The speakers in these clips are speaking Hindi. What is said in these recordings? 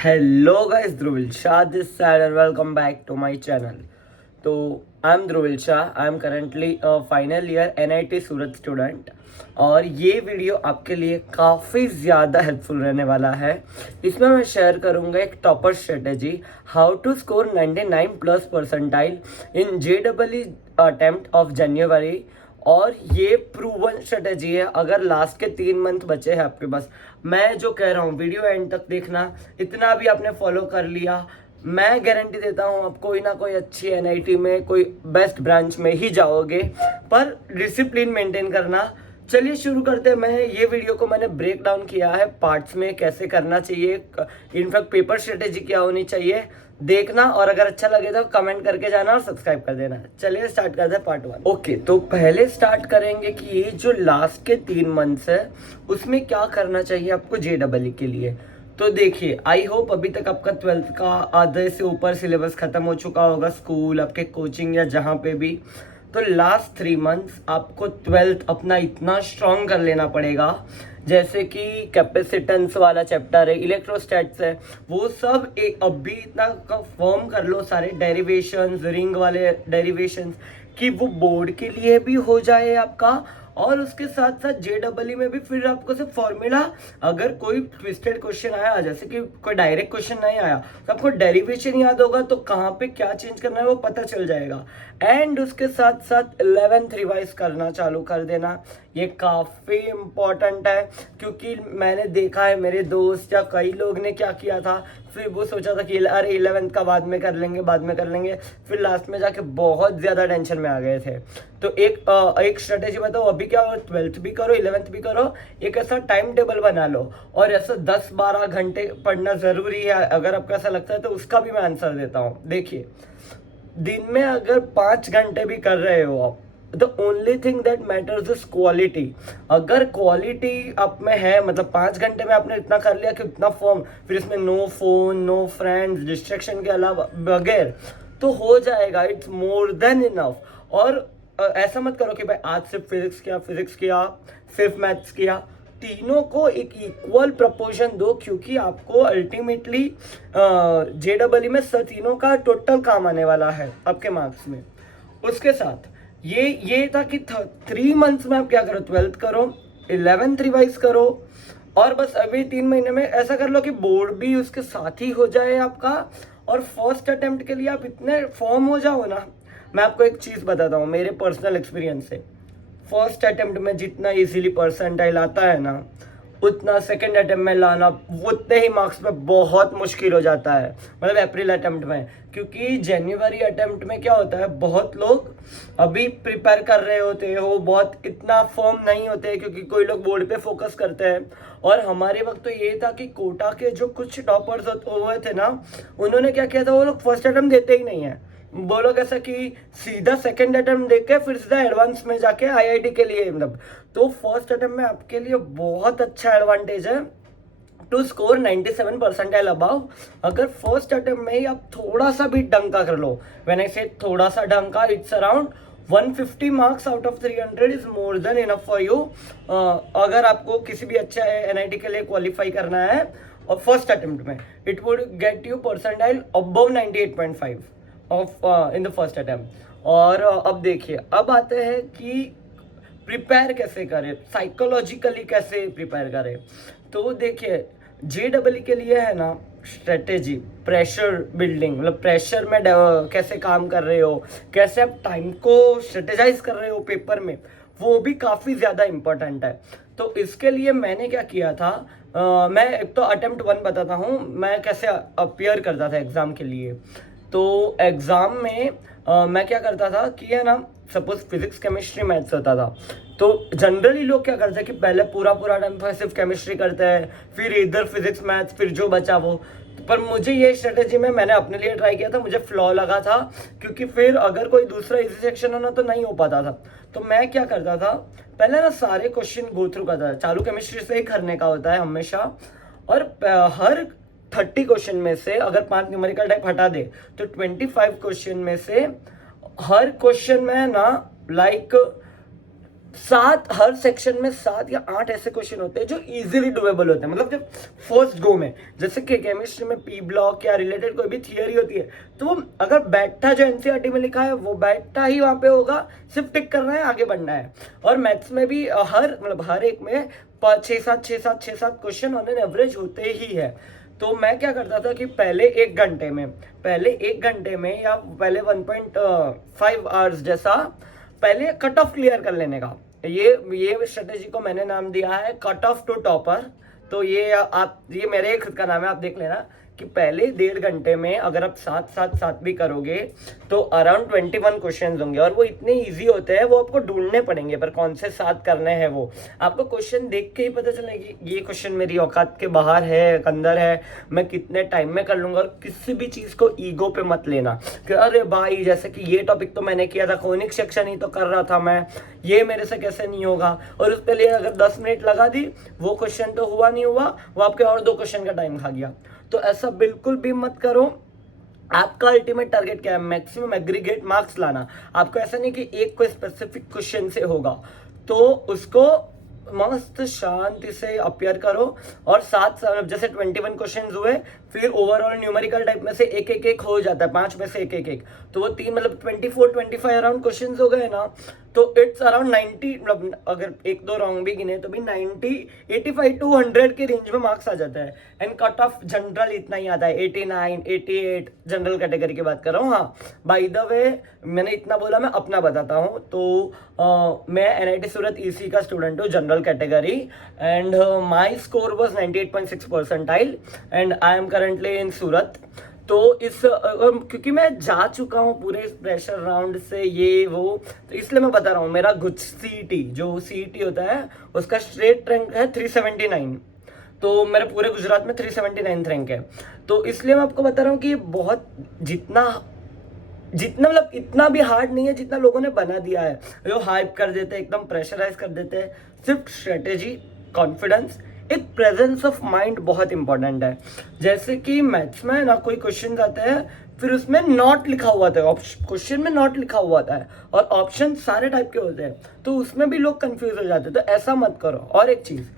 Hello guys, Dhruvil Shah this side and welcome back to my channel. तो I am Dhruvil Shah. I am currently final year NIT Surat student और ये वीडियो आपके लिए काफ़ी ज़्यादा हेल्पफुल रहने वाला है. इसमें मैं शेयर करूँगा एक topper strategy, how to score 99+ percentile in JEE attempt of जनवरी. और ये प्रूवन स्ट्रेटेजी है. अगर लास्ट के 3 मंथ बचे हैं आपके पास, मैं जो कह रहा हूँ वीडियो एंड तक देखना. इतना भी आपने फॉलो कर लिया, मैं गारंटी देता हूँ आप कोई ना कोई अच्छी NIT में कोई बेस्ट ब्रांच में ही जाओगे, पर डिसिप्लिन मेंटेन करना. चलिए शुरू करते हैं. ये वीडियो को मैंने ब्रेक डाउन किया है पार्ट्स में, कैसे करना चाहिए, इनफैक्ट पेपर स्ट्रेटेजी क्या होनी चाहिए, देखना. और अगर अच्छा लगे तो कमेंट करके जाना और सब्सक्राइब कर देना. चलिए स्टार्ट करते हैं पार्ट 1. ओके, तो पहले स्टार्ट करेंगे कि ये जो लास्ट के 3 मंथ्स है उसमें क्या करना चाहिए आपको JEE के लिए. तो देखिए, आई होप अभी तक आपका 12th का आधे से ऊपर सिलेबस खत्म हो चुका होगा, स्कूल, आपके कोचिंग या जहाँ पे भी. तो लास्ट 3 मंथ्स आपको 12th अपना इतना स्ट्रॉन्ग कर लेना पड़ेगा. जैसे कि कैपेसिटेंस वाला चैप्टर है, इलेक्ट्रोस्टैट्स है, वो सब एक अभी इतना फॉर्म कर लो, सारे डेरिवेशंस, रिंग वाले डेरिवेशंस, कि वो बोर्ड के लिए भी हो जाए आपका. और उसके साथ साथ JEE में भी फिर आपको सिर्फ फॉर्मूला, अगर कोई ट्विस्टेड क्वेश्चन आया, जैसे कि कोई डायरेक्ट क्वेश्चन नहीं आया, तो आपको डेरिवेशन याद होगा, तो कहाँ पे क्या चेंज करना है वो पता चल जाएगा. एंड उसके साथ साथ 11th रिवाइज करना चालू कर देना. ये काफ़ी इम्पॉर्टेंट है, क्योंकि मैंने देखा है मेरे दोस्त या कई लोग ने क्या किया था, फिर वो सोचा था कि अरे 11th का बाद में कर लेंगे, फिर लास्ट में जाके बहुत ज़्यादा टेंशन में आ गए थे. तो एक स्ट्रेटेजी बताओ, अभी क्या हो, 12th भी करो, 11th भी करो, एक ऐसा टाइम टेबल बना लो. और ऐसा 10-12 घंटे पढ़ना ज़रूरी है. अगर आपको ऐसा लगता है तो उसका भी मैं आंसर देता हूँ. देखिए, दिन में अगर 5 घंटे भी कर रहे हो आप, the only thing that matters is quality. अगर क्वालिटी आप में है, मतलब 5 घंटे में आपने इतना कर लिया कि उतना फॉर्म, फिर इसमें no phone, no friends, distraction के अलावा बगैर, तो हो जाएगा. It's more than enough. और ऐसा मत करो कि भाई आज सिर्फ फिजिक्स किया, सिर्फ मैथ्स किया. तीनों को एक इक्वल प्रपोर्शन दो, क्योंकि आपको अल्टीमेटली JEE में तीनों का टोटल काम आने वाला है आपके मार्क्स में. उसके साथ ये था कि 3 मंथ्स में आप क्या करो, 12th करो, 11th रिवाइज करो, और बस अभी 3 महीने में ऐसा कर लो कि बोर्ड भी उसके साथ ही हो जाए आपका. और फर्स्ट अटेम्प्ट के लिए आप इतने फॉर्म हो जाओ ना. मैं आपको एक चीज़ बताता हूँ मेरे पर्सनल एक्सपीरियंस से. फर्स्ट अटेम्प्ट में जितना इजीली परसेंटाइल आता है ना, उतना सेकंड अटेम्प्ट में लाना उतने ही मार्क्स में बहुत मुश्किल हो जाता है, मतलब अप्रैल अटेम्प्ट में. क्योंकि जनवरी अटेम्प्ट में क्या होता है, बहुत लोग अभी प्रिपेयर कर रहे होते हो, बहुत इतना फॉर्म नहीं होते, क्योंकि कोई लोग बोर्ड पे फोकस करते हैं. और हमारे वक्त तो ये था कि कोटा के जो कुछ टॉपर्स हुए थे ना, उन्होंने क्या किया था, वो लोग फर्स्ट अटेम्प्ट देते ही नहीं है. वो लोग ऐसा कि सीधा सेकंड अटेम्प्ट देके फिर सीधा एडवांस में जाके IIT के लिए, मतलब. तो फर्स्ट अटेम्प्ट में आपके लिए बहुत अच्छा एडवांटेज है टू स्कोर 97 परसेंटाइल अबाव. अगर फर्स्ट अटेम्प्ट में ही आप थोड़ा सा भी डंका कर लो, व्हेन आई से थोड़ा सा डंका, it's around 150 marks out of 300 is more than enough for you. अगर आपको किसी भी अच्छा NIT के लिए क्वालिफाई करना है, और फर्स्ट अटेम्प्ट में it would get you percentile above 98.5 of in the first attempt. और अब देखिए, अब आते हैं कि प्रिपेयर कैसे करें, साइकोलॉजिकली कैसे प्रिपेयर करें. तो देखिए, JEE के लिए है ना स्ट्रेटेजी, प्रेशर बिल्डिंग, मतलब प्रेशर में कैसे काम कर रहे हो, कैसे आप टाइम को स्ट्रेटेजाइज कर रहे हो पेपर में, वो भी काफ़ी ज़्यादा इम्पोर्टेंट है. तो इसके लिए मैंने क्या किया था, मैं एक तो अटेम्प्ट 1 बताता हूँ मैं कैसे अपियर करता था एग्ज़ाम के लिए. तो एग्ज़ाम में मैं क्या करता था कि है ना, सपोज फिजिक्स केमिस्ट्री मैथ्स होता था, तो जनरली लोग क्या करते हैं कि पहले पूरा टाइम सिर्फ केमिस्ट्री करते हैं, फिर इधर फिजिक्स मैथ्स, फिर जो बचा वो. पर मुझे ये स्ट्रेटेजी में मैंने अपने लिए ट्राई किया था, मुझे फ्लॉ लगा था, क्योंकि फिर अगर कोई दूसरा इजी सेक्शन होना तो नहीं हो पाता था. तो मैं क्या करता था, पहले ना सारे क्वेश्चन गो थ्रू करता था. चालू केमिस्ट्री से ही करने का होता है हमेशा. और हर 30 क्वेश्चन में से अगर 5 न्यूमेरिकल टाइप हटा दे, तो 25 क्वेश्चन में से हर क्वेश्चन में ना, लाइक हर सेक्शन में 7 या 8 ऐसे क्वेश्चन होते हैं जो इजीली डुएबल होते हैं, मतलब जब फर्स्ट गो में, जैसे कि केमिस्ट्री में पी ब्लॉक या रिलेटेड कोई भी थियरी होती है तो वो अगर बैठा जो एनसीईआरटी में लिखा है वो बैठा ही वहाँ पे होगा, सिर्फ टिक करना है, आगे बढ़ना है। और मैथ्स में भी हर एक में 6-7 क्वेश्चन ऑन एन एवरेज होते ही है। तो मैं क्या करता था कि पहले एक घंटे में या पहले 1.5 आवर्स जैसा पहले कट ऑफ क्लियर कर लेने का, ये स्ट्रेटेजी को मैंने नाम दिया है कट ऑफ टू टॉपर। तो ये मेरे खुद का नाम है, आप देख लेना कि पहले 1.5 घंटे में अगर आप 7 भी करोगे तो अराउंड 21 क्वेश्चन होंगे, और वो इतने इजी होते हैं, वो आपको ढूंढने पड़ेंगे पर कौन से 7 करने हैं वो आपको क्वेश्चन देख के ही पता चलेगी। ये क्वेश्चन मेरी औकात के बाहर है, अंदर है, मैं कितने टाइम में कर लूंगा। और किसी भी चीज़ को ईगो पे मत लेना कि अरे भाई जैसे कि ये टॉपिक तो मैंने किया था, कोनिक सेक्शन ही तो कर रहा था मैं, ये मेरे से कैसे नहीं होगा। और उसके लिए अगर 10 मिनट लगा दी, वो क्वेश्चन तो हुआ नहीं हुआ, वो आपके और 2 क्वेश्चन का टाइम खा गया। तो ऐसा बिल्कुल भी मत करो। आपका अल्टीमेट टारगेट क्या है? मैक्सिमम एग्रीगेट मार्क्स लाना। आपको ऐसा नहीं कि एक कोई स्पेसिफिक क्वेश्चन से होगा, तो उसको मस्त शांति से अपियर करो। और 7 जैसे 21 क्वेश्चन हुए, फिर ओवरऑल न्यूमेरिकल टाइप में से एक हो जाता है, 5 में से एक, तो वो 3 मतलब 24-25 अराउंड क्वेश्चन हो गए ना, तो इट्स अराउंड 90, मतलब अगर 1-2 रॉन्ग भी गिने तो भी 90, 85-100 के रेंज में मार्क्स आ जाता है। एंड कट ऑफ जनरल इतना ही आता है, 89, 88 जनरल कैटेगरी की बात कर रहा हूँ। हाँ, बाय द वे मैंने इतना बोला, मैं अपना बताता हूँ। तो मैं एनआईटी सूरत ईसी का स्टूडेंट हूँ, general category, and my score was 98.6 percentile and I am currently in Surat. तो क्योंकि मैं जा चुका हूँ पूरे इस प्रेशर राउंड से, ये वो, तो इसलिए मैं बता रहा हूँ। मेरा गुज सीईटी जो सीईटी होता है उसका स्ट्रेट रैंक है 379, तो मेरे पूरे गुजरात में 379 रैंक है। तो इसलिए मैं आपको बता रहा हूँ कि बहुत जितना मतलब इतना भी हार्ड नहीं है जितना लोगों ने बना दिया है, जो हाइप कर देते हैं, एकदम प्रेशराइज कर देते हैं। सिर्फ स्ट्रेटेजी, कॉन्फिडेंस, एक प्रेजेंस ऑफ माइंड बहुत इंपॉर्टेंट है। जैसे कि मैथ्स में ना कोई क्वेश्चन आते हैं, फिर उसमें नॉट लिखा हुआ था, क्वेश्चन में नॉट लिखा हुआ था और ऑप्शन सारे टाइप के होते हैं, तो उसमें भी लोग कंफ्यूज हो जाते हैं। तो ऐसा मत करो। और एक चीज,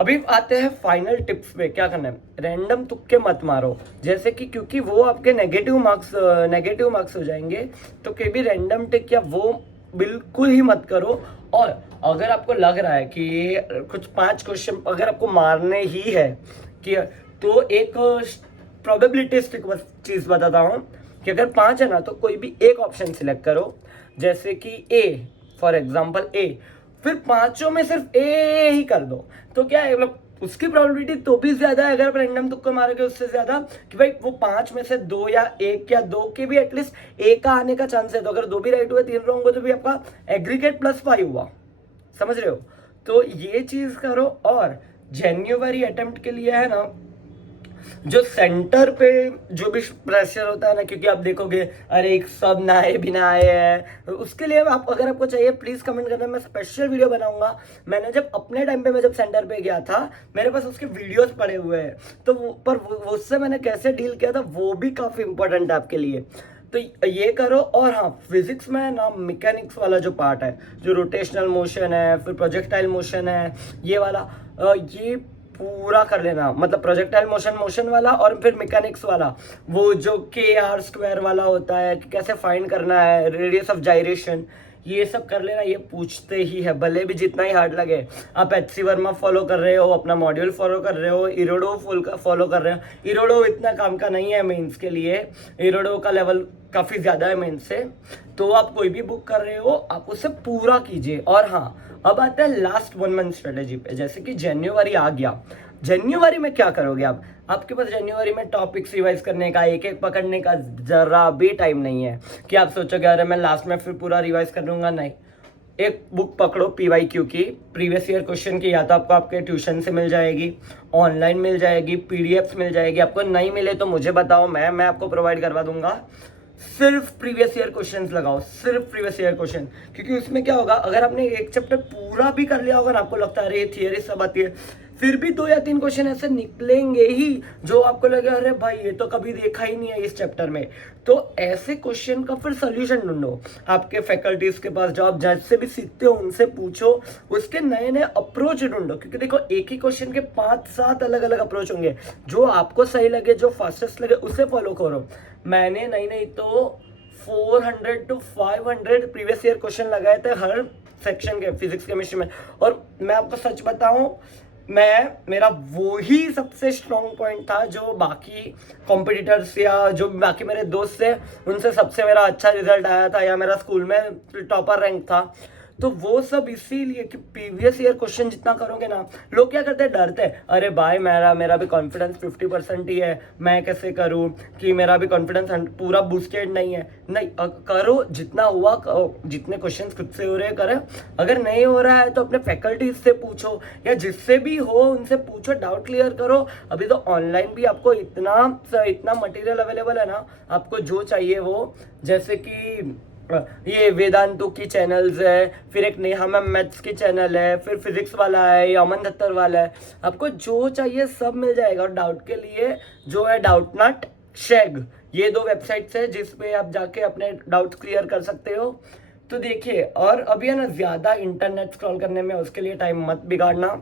अभी आते हैं फाइनल टिप्स पे। क्या करना है? रैंडम तुक्के मत मारो, जैसे कि क्योंकि वो आपके नेगेटिव मार्क्स हो जाएंगे, तो कभी भी रैंडम टिक या वो बिल्कुल ही मत करो। और अगर आपको लग रहा है कि ये कुछ 5 क्वेश्चन अगर आपको मारने ही है कि, तो एक प्रोबेबिलिटिस्टिक चीज बताता हूँ कि अगर 5 है ना, तो कोई भी एक ऑप्शन सिलेक्ट करो, जैसे कि ए, फॉर एग्जाम्पल ए, फिर 5 में सिर्फ ए ही कर दो। तो क्या है, मतलब उसकी प्रोबेबिलिटी तो भी ज्यादा है, अगर आप रैंडम तुक्का मारोगे उससे ज्यादा, कि भाई वो 5 में से 2 या 1 या 2 के भी एटलीस्ट एक का आने का चांस है। तो अगर 2 भी राइट हुए, 3 रॉन्ग हुए, तो भी आपका एग्रीगेट +5 हुआ। समझ रहे हो? तो ये चीज करो। और जनवरी अटेम्प्ट के लिए है ना, जो सेंटर पे जो भी प्रेशर होता है ना, क्योंकि आप देखोगे अरे एक सब ना आए बिना आए हैं, तो उसके लिए आप, अगर आपको चाहिए प्लीज कमेंट करना, मैं स्पेशल वीडियो बनाऊंगा। मैंने जब अपने टाइम पे मैं जब सेंटर पे गया था, मेरे पास उसके वीडियोस पड़े हुए हैं, तो उससे मैंने कैसे डील किया था वो भी काफी इंपॉर्टेंट है आपके लिए। तो ये करो। और हाँ, फिजिक्स में ना मैकेनिक्स वाला जो पार्ट है, जो रोटेशनल मोशन है, फिर प्रोजेक्टाइल मोशन है, ये वाला ये पूरा कर लेना। मतलब प्रोजेक्टाइल मोशन वाला, और फिर मैकेनिक्स वाला, वो जो kr² वाला होता है कि कैसे फाइंड करना है, रेडियस ऑफ जाइरेशन, ये सब कर लेना। ये पूछते ही है, भले भी जितना ही हार्ड लगे। आप HC वर्मा फॉलो कर रहे हो, अपना मॉड्यूल फॉलो कर रहे हो, इरोडो फॉलो कर रहे हो। इरोडो इतना काम का नहीं है मेंस के लिए, इरोडो का लेवल काफ़ी ज़्यादा है मेंस से। तो आप कोई भी बुक कर रहे हो, आप उसे पूरा कीजिए। और हाँ, अब आता है लास्ट 1 मंथ स्ट्रेटेजी पे। जैसे कि जनवरी आ गया, जनवरी में क्या करोगे आप? आपके पास जनवरी में टॉपिक्स रिवाइज करने का, एक एक पकड़ने का जरा भी टाइम नहीं है कि आप सोचोगे अरे मैं लास्ट में फिर पूरा रिवाइज कर लूंगा। नहीं, एक बुक पकड़ो PYQ की, प्रीवियस ईयर क्वेश्चन की, या तो आपको आपके ट्यूशन से मिल जाएगी, ऑनलाइन मिल जाएगी, PDFs मिल जाएगी। आपको नहीं मिले तो मुझे बताओ, मैं आपको प्रोवाइड करवा दूंगा। सिर्फ प्रीवियस ईयर क्वेश्चंस लगाओ, सिर्फ प्रीवियस ईयर क्वेश्चन, क्योंकि उसमें क्या होगा, अगर आपने एक चैप्टर पूरा भी कर लिया होगा ना, आपको लगता है अरे ये थियरी सब आती है, फिर भी 2 या 3 क्वेश्चन ऐसे निकलेंगे ही जो आपको लगे अरे भाई ये तो कभी देखा ही नहीं है इस चैप्टर में। तो ऐसे क्वेश्चन का फिर सोल्यूशन ढूंढो, आपके फैकल्टीज के पास जाओ, जैसे भी सीखते हो उनसे पूछो, उसके नए नए अप्रोच ढूंढो। क्योंकि देखो एक ही क्वेश्चन के 5-7 अलग अलग अप्रोच होंगे, जो आपको सही लगे, जो फास्टेस्ट लगे उसे फॉलो करो। मैंने नहीं तो 400 to 500 प्रीवियस ईयर क्वेश्चन लगाए थे हर सेक्शन के फिजिक्स केमिस्ट्री में। और मैं आपको सच बताऊं, मेरा वो ही सबसे स्ट्रॉन्ग पॉइंट था जो बाकी कॉम्पिटिटर्स या जो बाकी मेरे दोस्त थे उनसे सबसे मेरा अच्छा रिजल्ट आया था, या मेरा स्कूल में टॉपर रैंक था। तो वो सब इसीलिए कि प्रीवियस ईयर क्वेश्चन जितना करोगे ना, लोग क्या करते हैं, डरते हैं, अरे भाई मेरा भी कॉन्फिडेंस 50% ही है, मैं कैसे करूं कि मेरा भी कॉन्फिडेंस पूरा बूस्टेड नहीं है। नहीं, करो जितना हुआ, जितने क्वेश्चन खुद से हो रहे करें। अगर नहीं हो रहा है तो अपने फैकल्टीज से पूछो या जिससे भी हो उनसे पूछो, डाउट क्लियर करो। अभी तो ऑनलाइन भी आपको इतना मटेरियल अवेलेबल है ना, आपको जो चाहिए वो, जैसे कि ये वेदांतु की चैनल्स है, फिर एक नेहा मैम मैथ्स की चैनल है, फिर फिजिक्स वाला है, या अमन दत्तर वाला है, आपको जो चाहिए सब मिल जाएगा। और डाउट के लिए जो है डाउटनट, शेग, ये 2 वेबसाइट्स है जिस पे आप जाके अपने डाउट्स क्लियर कर सकते हो। तो देखिए, और अभी है ना ज़्यादा इंटरनेट स्क्रॉल करने में उसके लिए टाइम मत बिगाड़ना,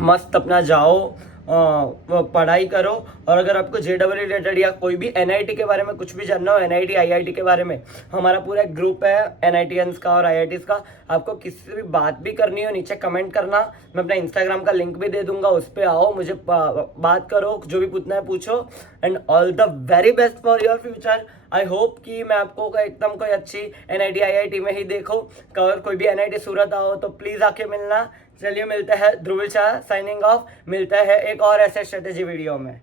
मस्त अपना जाओ, पढ़ाई करो। और अगर आपको JEE रिलेटेड या कोई भी NIT के बारे में कुछ भी जानना हो, NIT IIT के बारे में, हमारा पूरा एक ग्रुप है NITians का और IITs का। आपको किसी से भी बात भी करनी हो, नीचे कमेंट करना, मैं अपना इंस्टाग्राम का लिंक भी दे दूंगा, उस पर आओ, मुझे बात करो, जो भी पूछना है पूछो। And all the very best for your future. I hope कि मैं आपको एकदम कोई अच्छी NIT IIT में ही देखूं। अगर कोई भी NIT सूरत आओ तो प्लीज़ आके मिलना। चलिए मिलते हैं, ध्रुविल शाह साइनिंग ऑफ। मिलते हैं एक और ऐसे स्ट्रेटेजी वीडियो में।